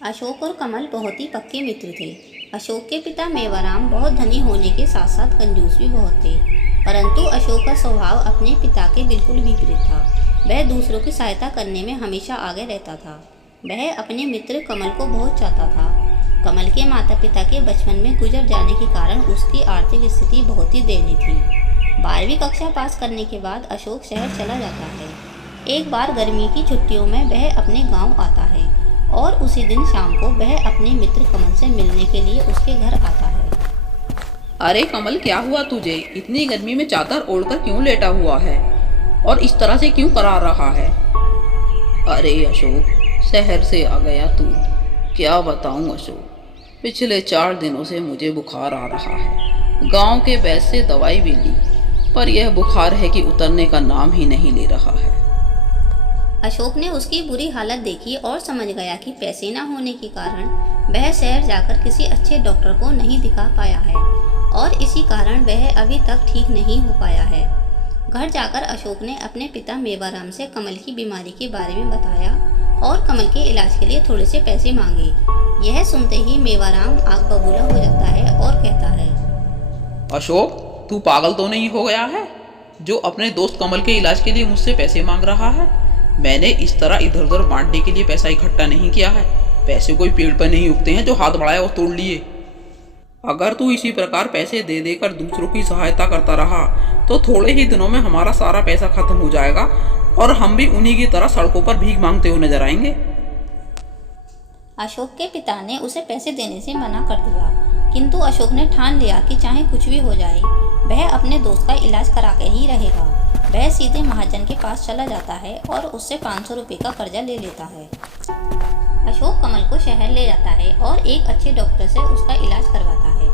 अशोक और कमल बहुत ही पक्के मित्र थे। अशोक के पिता मेवाराम बहुत धनी होने के साथ साथ कंजूस भी बहुत थे, परंतु अशोक का स्वभाव अपने पिता के बिल्कुल विपरीत था। वह दूसरों की सहायता करने में हमेशा आगे रहता था। वह अपने मित्र कमल को बहुत चाहता था। कमल के माता पिता के बचपन में गुजर जाने के कारण उसकी आर्थिक स्थिति बहुत ही दयनीय थी। 12वीं कक्षा पास करने के बाद अशोक शहर चला जाता है। एक बार गर्मी की छुट्टियों में वह अपने गांव आता है और उसी दिन शाम को वह अपने मित्र कमल से मिलने के लिए उसके घर आता है। अरे कमल, क्या हुआ तुझे? इतनी गर्मी में चादर ओढ़कर क्यों लेटा हुआ है और इस तरह से क्यों करा रहा है? अरे अशोक, शहर से आ गया तू। क्या बताऊं अशोक, पिछले 4 दिनों से मुझे बुखार आ रहा है। गांव के वैद्य से दवाई भी ली, पर यह बुखार है कि उतरने का नाम ही नहीं ले रहा है। अशोक ने उसकी बुरी हालत देखी और समझ गया कि पैसे न होने के कारण वह शहर जाकर किसी अच्छे डॉक्टर को नहीं दिखा पाया है और इसी कारण वह अभी तक ठीक नहीं हो पाया है। घर जाकर अशोक ने अपने पिता मेवाराम से कमल की बीमारी के बारे में बताया और कमल के इलाज के लिए थोड़े से पैसे मांगे। यह सुनते ही मेवाराम आग बबूला हो जाता है और कहता है, अशोक, तू पागल तो नहीं हो गया है जो अपने दोस्त कमल के इलाज के लिए मुझसे पैसे मांग रहा है? मैंने इस तरह इधर उधर बांटने के लिए पैसा इकट्ठा नहीं किया है। पैसे कोई पेड़ पर नहीं उगते हैं जो हाथ बढ़ाया और तोड़ लिए। अगर तू इसी प्रकार पैसे दे देकर दूसरों की सहायता करता रहा तो थोड़े ही दिनों में हमारा सारा पैसा खत्म हो जाएगा और हम भी उन्हीं की तरह सड़कों पर भीख मांगते हुए नजर आएंगे। अशोक के पिता ने उसे पैसे देने से मना कर दिया, किंतु अशोक ने ठान लिया कि चाहे कुछ भी हो जाए वह अपने दोस्त का इलाज करा के ही रहेगा। वह सीधे महाजन के पास चला जाता है और उससे 500 रुपये का कर्जा ले लेता है। अशोक कमल को शहर ले जाता है और एक अच्छे डॉक्टर से उसका इलाज करवाता है।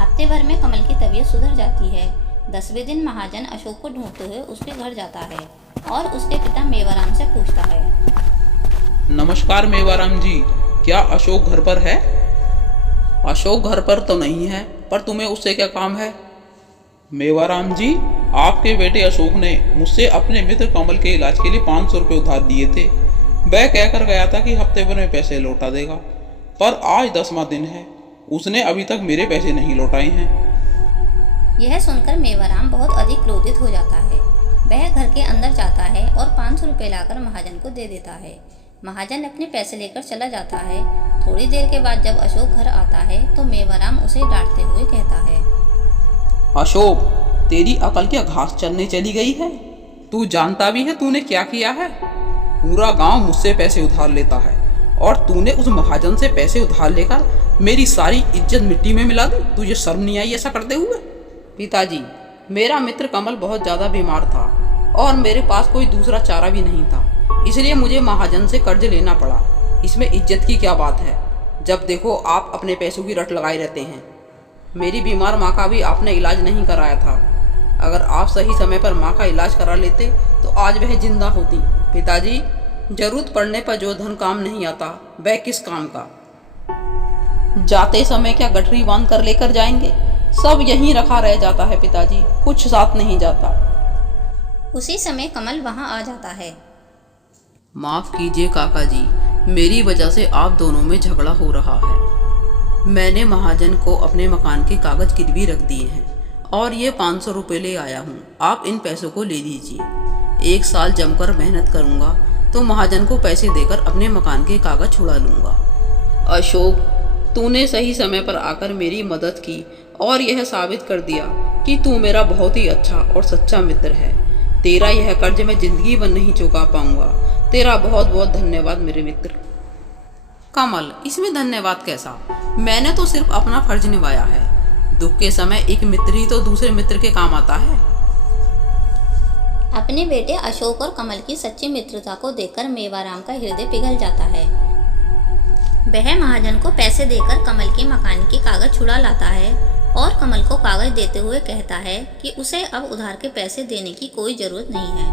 हफ्ते भर में कमल की तबीयत सुधर जाती है। 10वें दिन महाजन अशोक को ढूंढते हुए उसके घर जाता है और उसके पिता मेवाराम से पूछता है, नमस्कार मेवाराम जी, क्या अशोक घर पर है? अशोक घर पर तो नहीं है, पर तुम्हें उससे क्या काम है? मेवाराम जी, आपके बेटे अशोक ने मुझसे अपने मित्र कमल के इलाज के लिए 500 रुपये उधार दिए थे। वह कहकर गया था कि हफ्ते भर में पैसे लौटा देगा, पर आज 10वां दिन है, उसने अभी तक मेरे पैसे नहीं लौटाए हैं। यह सुनकर मेवाराम बहुत अधिक क्रोधित हो जाता है। वह घर के अंदर जाता है और 500 रुपये लाकर महाजन को दे देता है। महाजन अपने पैसे लेकर चला जाता है। थोड़ी देर के बाद जब अशोक घर आता है तो मेवाराम उसे डांटते हुए कहता है, अशोक, तेरी अकल क्या घास चरने चली गई है? तू जानता भी है तूने क्या किया है? पूरा गांव मुझसे पैसे उधार लेता है और तूने उस महाजन से पैसे उधार लेकर मेरी सारी इज्जत मिट्टी में मिला दी। तुझे शर्म नहीं आई ऐसा करते हुए? पिताजी, मेरा मित्र कमल बहुत ज़्यादा बीमार था और मेरे पास कोई दूसरा चारा भी नहीं था, इसलिए मुझे महाजन से कर्ज लेना पड़ा। इसमें इज्जत की क्या बात है? जब देखो आप अपने पैसों की रट लगाए रहते हैं। मेरी बीमार माँ का भी आपने इलाज नहीं कराया था। अगर आप सही समय पर माँ का इलाज करा लेते तो आज वह जिंदा होती। पिताजी, जरूरत पड़ने पर जो धन काम नहीं आता वह किस काम का? जाते समय क्या गठरी बांध कर लेकर जाएंगे? सब यहीं रखा रह जाता है पिताजी, कुछ साथ नहीं जाता। उसी समय कमल वहां आ जाता है। माफ कीजिए काका जी, मेरी वजह से आप दोनों में झगड़ा हो रहा है। मैंने महाजन को अपने मकान के कागज गिरवी रख दिए हैं और ये 500 रुपये ले आया हूँ। आप इन पैसों को ले लीजिए। 1 साल जमकर मेहनत करूँगा तो महाजन को पैसे देकर अपने मकान के कागज छुड़ा लूँगा। अशोक, तूने सही समय पर आकर मेरी मदद की और यह साबित कर दिया कि तू मेरा बहुत ही अच्छा और सच्चा मित्र है। तेरा यह कर्ज मैं जिंदगी भर नहीं चुका पाऊंगा। तेरा बहुत बहुत धन्यवाद मेरे मित्र। कमल, इसमें धन्यवाद कैसा? मैंने तो सिर्फ अपना फर्ज निभाया है। दुख के समय एक मित्र ही तो दूसरे मित्र के काम आता है। अपने बेटे अशोक और कमल की सच्ची मित्रता को देखकर मेवाराम का हृदय पिघल जाता है। वह महाजन को पैसे देकर कमल के मकान के कागज छुड़ा लाता है और कमल को कागज देते हुए कहता है कि उसे अब उधार के पैसे देने की कोई जरूरत नहीं है।